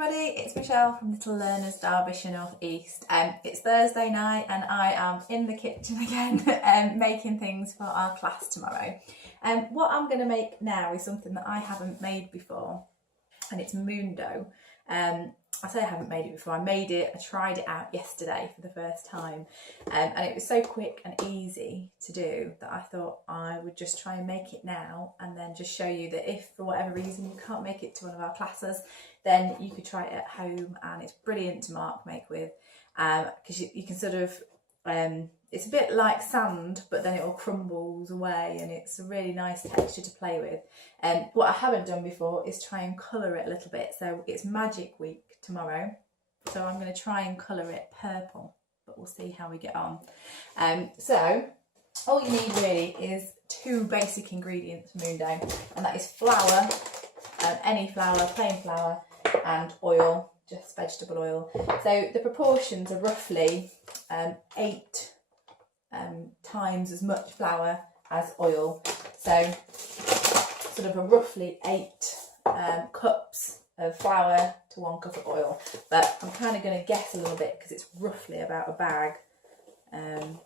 everybody, it's Michelle from Little Learners Derbishire NE. It's Thursday night and I am in the kitchen again making things for our class tomorrow. What I'm going to make now is something that I haven't made before, and it's moon dough. I say I haven't made it before, I tried it out yesterday for the first time, and it was so quick and easy to do that I thought I would just try and make it now, and then just show you that if for whatever reason you can't make it to one of our classes, then you could try it at home, and it's brilliant to make with, because you can sort of, it's a bit like sand, but then it all crumbles away and it's a really nice texture to play with. What I haven't done before is try and colour it a little bit. So it's Magic Week tomorrow, so I'm going to try and colour it purple, but we'll see how we get on. So all you need really is two basic ingredients for moon dough, and that is flour, any flour, plain flour, and oil, just vegetable oil. So the proportions are roughly 8 times as much flour as oil, so sort of a roughly 8 cups of flour to 1 cup of oil, but I'm kind of going to guess a little bit because it's roughly about a bag. And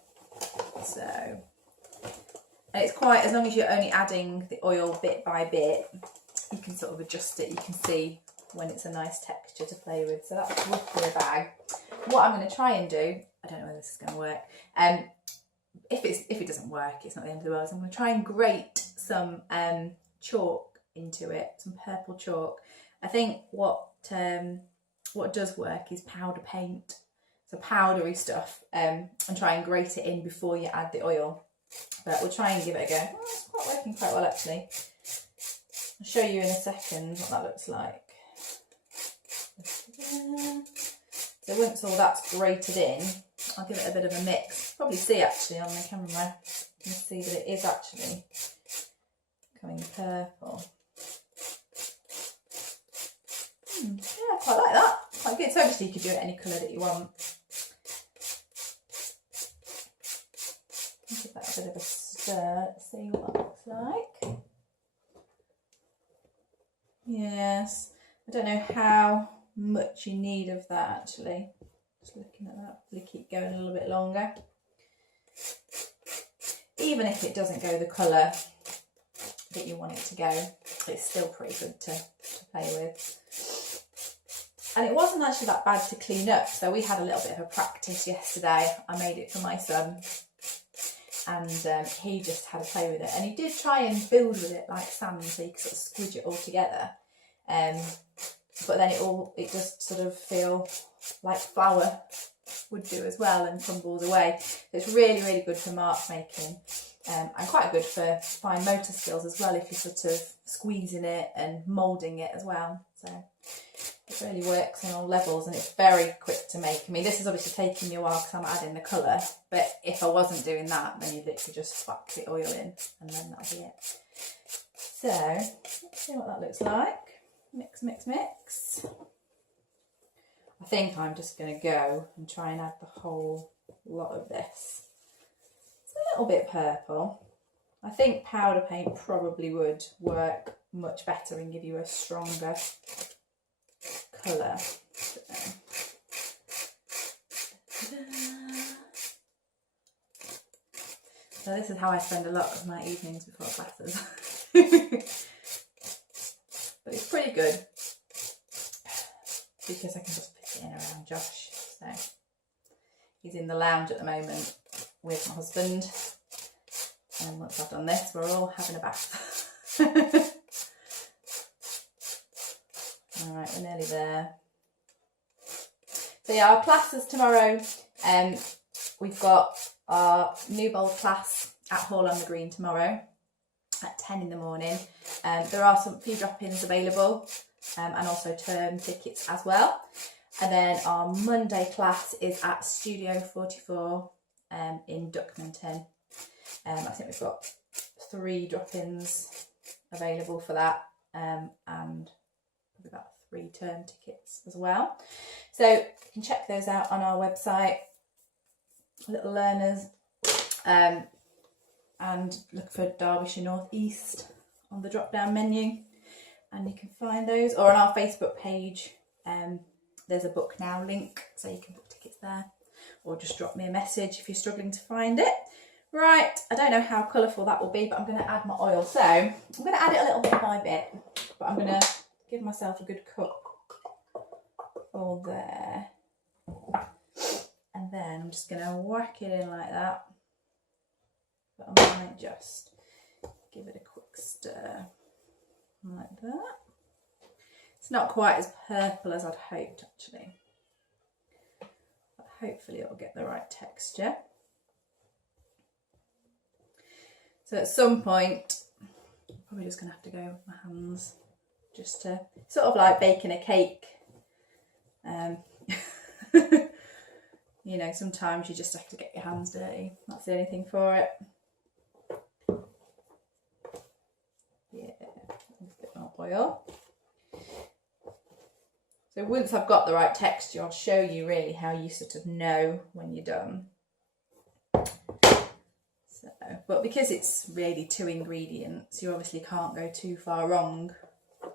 it's quite, as long as you're only adding the oil bit by bit, you can sort of adjust it. You can see when it's a nice texture to play with. So that's roughly a bag. What I'm going to try and do, I don't know whether this is going to work. If it doesn't work, it's not the end of the world. So I'm going to try and grate some chalk into it, some purple chalk. I think what does work is powder paint, so powdery stuff, and try and grate it in before you add the oil. But we'll try and give it a go. Oh, it's quite working quite well actually. I'll show you in a second what that looks like. So once all that's grated in, I'll give it a bit of a mix. Probably see actually on the camera, you can see that it is actually becoming purple. Yeah, I quite like that. Quite good. So obviously you could do it any colour that you want. Give that a bit of a stir, see what that looks like. Yes, I don't know how much you need of that actually. Just looking at that, probably keep going a little bit longer. Even if it doesn't go the colour that you want it to go, it's still pretty good to play with. And it wasn't actually that bad to clean up, so we had a little bit of a practice yesterday. I made it for my son, and he just had a play with it, and he did try and build with it like sand, so you could sort of squidge it all together. But then it just sort of feel like flour would do as well, and crumbles away. So it's really, really good for mark making, and quite good for fine motor skills as well if you're sort of squeezing it and moulding it as well. So it really works on all levels, and it's very quick to make. I mean, this is obviously taking me a while because I'm adding the colour, but if I wasn't doing that, then you'd literally just whack the oil in and then that'll be it. So let's see what that looks like. Mix, mix, mix. I think I'm just going to go and try and add the whole lot of this. It's a little bit purple. I think powder paint probably would work much better and give you a stronger colour. So this is how I spend a lot of my evenings before classes. But it's pretty good because I can just put it in around Josh. So he's in the lounge at the moment with my husband, and once I've done this, we're all having a bath. Alright, we're nearly there. So yeah, our classes tomorrow, we've got our New Bold class at Hall on the Green tomorrow at 10 in the morning. There are some few drop-ins available, and also term tickets as well. And then our Monday class is at Studio 44 in Duckmanton. I think we've got 3 drop-ins available for that, and probably about 3 term tickets as well. So you can check those out on our website, Little Learners, and look for Derbyshire NE on the drop down menu, and you can find those, or on our Facebook page there's a book now link, so you can book tickets there, or just drop me a message if you're struggling to find it. Right, I don't know how colourful that will be, but I'm going to add my oil. So I'm going to add it a little bit by bit, but I'm going to give myself a good cup all there. And then I'm just going to whack it in like that. But I might just give it a quick stir like that. It's not quite as purple as I'd hoped actually, but hopefully it'll get the right texture. So at some point, I'm probably just going to have to go with my hands, just to, sort of like baking a cake. You know, sometimes you just have to get your hands dirty. That's the only thing for it. Yeah, a bit more oil. So once I've got the right texture, I'll show you really how you sort of know when you're done. So, but because it's really 2 ingredients, you obviously can't go too far wrong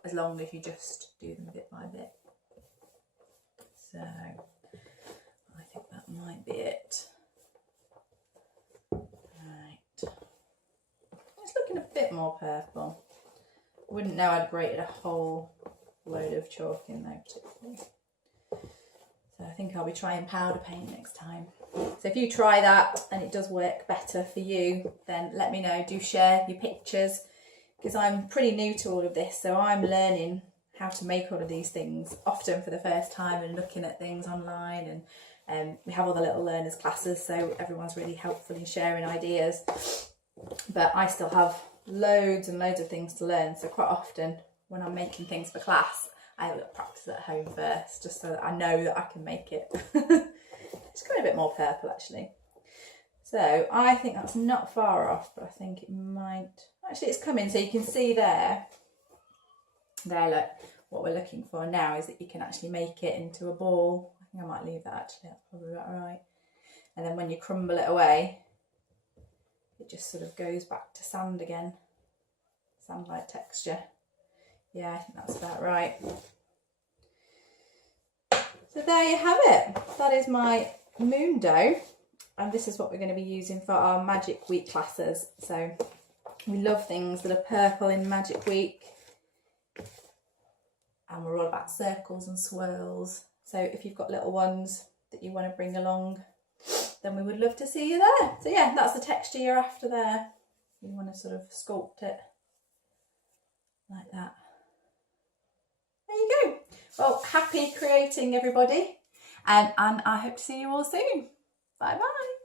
as long as you just do them bit by bit. So I think that might be it. Right. It's looking a bit more purple. I wouldn't know I'd grated a whole load of chalk in there particularly. So I think I'll be trying powder paint next time. So if you try that and it does work better for you, then let me know. Do share your pictures, because I'm pretty new to all of this, so I'm learning how to make all of these things, often for the first time, and looking at things online, and we have all the Little Learners classes, so everyone's really helpful in sharing ideas. But I still have loads and loads of things to learn, so quite often when I'm making things for class, I have a little practice at home first, just so that I know that I can make it. It's going a bit more purple actually. So I think that's not far off, but I think it might, actually it's coming, so you can see there, look, what we're looking for now is that you can actually make it into a ball. I think I might leave that actually, that's probably about right. And then when you crumble it away, it just sort of goes back to sand again, sand-like texture. Yeah, I think that's about right. So there you have it. That is my moon dough, and this is what we're going to be using for our Magic Week classes. So we love things that are purple in Magic Week, and we're all about circles and swirls. So if you've got little ones that you want to bring along, then we would love to see you there. So yeah, that's the texture you're after there. You want to sort of sculpt it like that. There you go. Well, happy creating everybody, and I hope to see you all soon. Bye bye.